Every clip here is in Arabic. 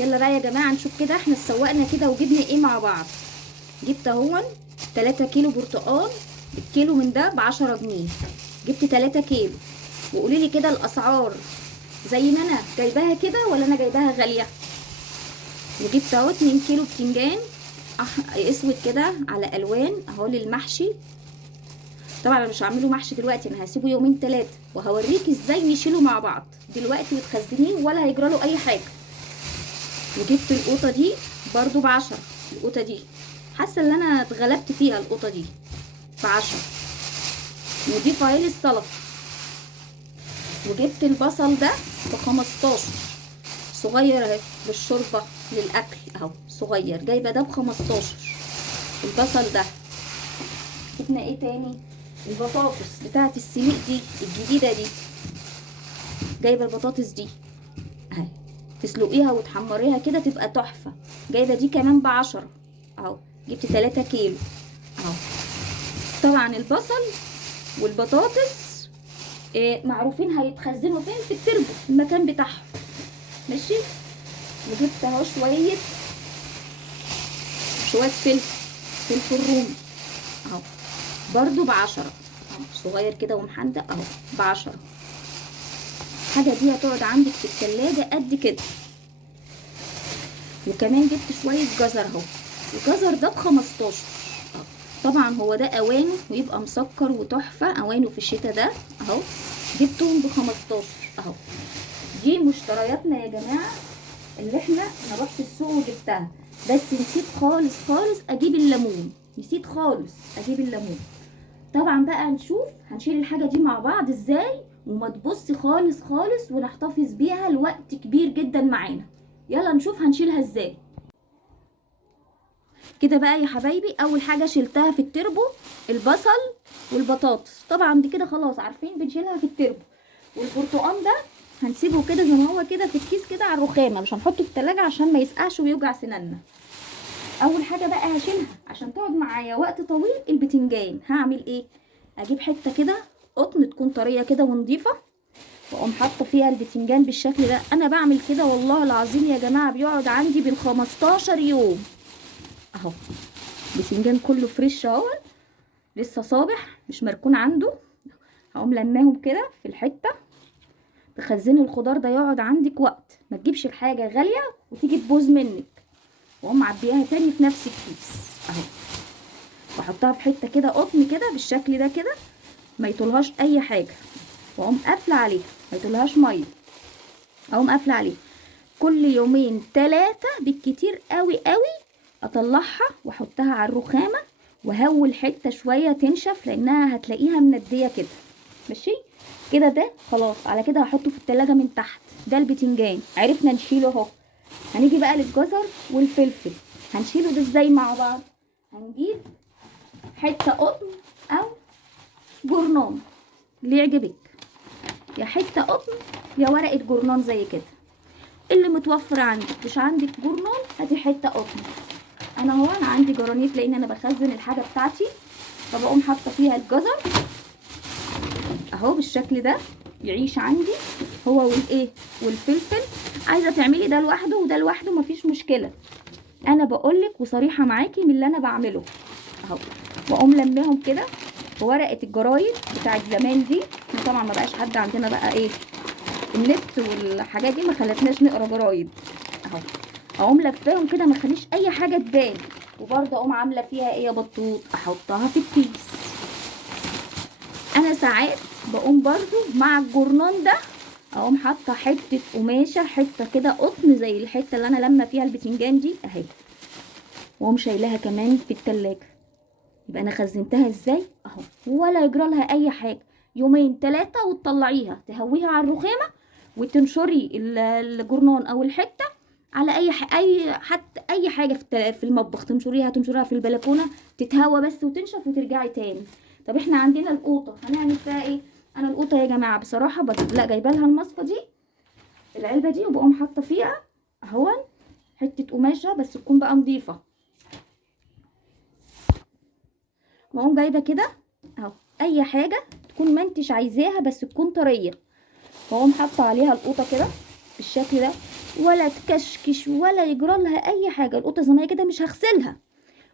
يلا بقى يا جماعه نشوف كده احنا اتسوقنا كده وجبنا ايه مع بعض. جبت اهون 3 كيلو برتقال، الكيلو من ده ب10 جنيه. جبت 3 كيلو، وقولي لي كده الاسعار زي ما انا جايباها كده ولا انا جايباها غاليه. وجبت اهو 2 كيلو بتنجان اسود كده على الوان اهو للمحشي. طبعا انا مش هعمله محشي دلوقتي، انا هسيبه يومين 3 وهوريك ازاي نشيله مع بعض دلوقتي وتخزنيه ولا هيجرى له اي حاجه. وجبت القوطه دي برضو ب10. القوطه دي حاسه ان انا اتغلبت فيها، القوطه دي ب10. ودي فايل السلطه. وجبت البصل ده ب15 صغير اهي للشوربه للاكل اهو صغير، جايبه ده ب15 البصل ده. جبنا ايه تاني؟ البطاطس بتاعت السليق دي الجديده دي، جايبه البطاطس دي اهي تسلقيها وتحمريها كده تبقى تحفه، جايبه دي كمان ب10 اهو. جبت 3 كيلو اهو. طبعا البصل والبطاطس معروفين هيتخزنوا فين؟ في التربو، المكان بتاعهم ماشي. وجبت اهو شويه فلفل رومي اهو برضو ب10 اهو، صغير كده ومحندق اهو ب10. حاجه دي هتقعد عندك في التلاجة قد كده. وكمان جبت شويه جزر اهو، الجزر ده ب15 اهو. طبعا هو ده اوانه ويبقى مسكر وتحفه، اوانه في الشتاء ده اهو. جبتهم ب15 اهو. دي مشترياتنا يا جماعه اللي انا رحت السوق وجبتها. بس نسيت خالص خالص اجيب الليمون، نسيت خالص اجيب الليمون. طبعا بقى هنشيل الحاجه دي مع بعض ازاي وما تبصي خالص خالص، ونحتفظ بيها لوقت كبير جدا معانا. يلا نشوف هنشيلها ازاي. كده بقى يا حبايبي، اول حاجه شلتها في التربو البصل والبطاطس. طبعا دي كده خلاص عارفين بنشيلها في التربو. والبرتقال ده هنسيبه كده زي ما هو كده في الكيس كده على الرخامه، مش هنحطه في التلاجة عشان ما يسقعش ويوجع سناننا. اول حاجه بقى هشيلها عشان تقعد معايا وقت طويل البتنجان. هعمل ايه؟ اجيب حته كده قطن تكون طريه كده ونضيفه، واقوم حاطه فيها البتنجان بالشكل ده. انا بعمل كده والله العظيم يا جماعه بيقعد عندي بال15 يوم اهو. بتنجان كله فريش اهو لسه صابح مش مركون عنده. هقوم لماهم كده في الحته. تخزني الخضار ده يقعد عندك وقت، ما تجيبش الحاجه غاليه وتيجي تبوظ منك. واقوم معبيها تاني في نفس الكيس اهو، واحطها في حته كده قطن كده بالشكل ده كده، ما يطولهاش اي حاجه. واقوم قافله عليها، ما يطولهاش ميه. اقوم قافله عليها كل يومين 3 بالكتير قوي قوي. اطلعها واحطها على الرخامه وهول حته شويه تنشف، لانها هتلاقيها منديه كده ماشي كده. ده خلاص على كده هحطه في التلاجة من تحت. ده البتنجان عرفنا نشيله اهو. هنيجي بقى للجزر والفلفل، هنشيله ده ازاي مع بعض؟ هنجيب حته قطن او جورنان اللي يعجبك، يا حته قطن يا ورقه جورنان زي كده اللي متوفر عندك. مش عندك جورنان هاتي حته قطن. انا عندي جرانيت لان انا بخزن الحاجه بتاعتي، فبقوم حاطه فيها الجزر اهو بالشكل ده يعيش عندي هو والفلفل. عايزه تعملي ده لوحده وده لوحده مفيش مشكله، انا بقولك وصريحه معاكي من اللي انا بعمله اهو. واقوم لماهم كده بورقه الجرايد بتاعت زمان دي. طبعا ما بقاش حد عندنا بقى النت والحاجات دي، ما خلتناش نقرا جرايد اهو. اقوم لفاهم كده ما اخليش اي حاجه تبان. وبرده اقوم عامله فيها يا بطوط، احطها في الكيس. انا ساعات بقوم برضو مع الجورنان ده اقوم حاطه حته قماشه، حته كده قطن زي الحته اللي انا لما فيها البتنجان دي اهي، واقوم شايلاها كمان في التلاجة. يبقى انا خزنتها ازاي اهو، ولا يجرى لها اي حاجه. يومين 3 وتطلعيها تهويها على الرخامه، وتنشري الجورنان او الحته على حتى اي حاجه في المطبخ. تنشريها في البلكونه تتهوى بس وتنشف وترجعي تاني. طب احنا عندنا القوطه هنعمل فيها ايه؟ انا القوطه يا جماعه بصراحه جايبه لها المصفى دي، العلبه دي، وبقوم حاطه فيها اهو حته قماشه بس تكون بقى نظيفه. واقوم جايبه كده اهو اي حاجه تكون ما انتش عايزاها بس تكون طريه، واقوم حاطه عليها القوطه كده بالشكل ده. ولا تكشكش ولا يجرى لها اي حاجه. القطه زي ما هي كده مش هغسلها،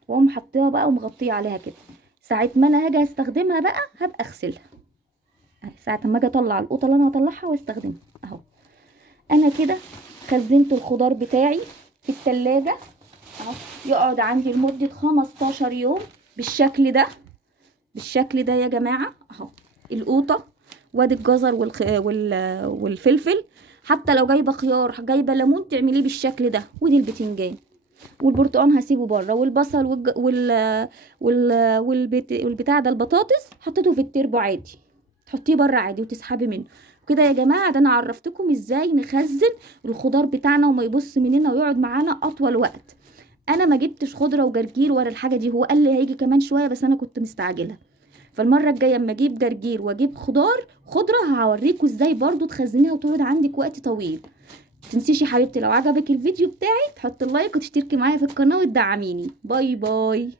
واقوم حطيها بقى ومغطيه عليها كده. ساعه ما انا هاجي استخدمها بقى هبقى اغسلها. ساعه ما اجي اطلع القطه اللي انا هطلعها واستخدمها اهو. انا كده خزنت الخضار بتاعي في التلاجة اهو، يقعد عندي لمدة 15 يوم بالشكل ده. بالشكل ده يا جماعة اهو. القوطة وادي الجزر والفلفل. حتى لو جايبة خيار جايبة ليمون تعمليه بالشكل ده. ودي البتنجان والبرتقان هسيبه بره، والبصل والبتاع ده البطاطس حطيته في التربو عادي، تحطيه بره عادي وتسحبي منه كده يا جماعه. ده انا عرفتكم ازاي نخزن الخضار بتاعنا وما يبص مننا ويقعد معانا اطول وقت. انا ما جبتش خضره وجرجير ولا الحاجه دي، هو قال لي هيجي كمان شويه بس انا كنت مستعجله. فالمره الجايه اما اجيب جرجير واجيب خضره هوريكم ازاي برضو تخزنيها وتقعد عندك وقت طويل. تنسيش يا حبيبتي لو عجبك الفيديو بتاعي تحط اللايك وتشتركي معايا في القناه وتدعميني. باي باي.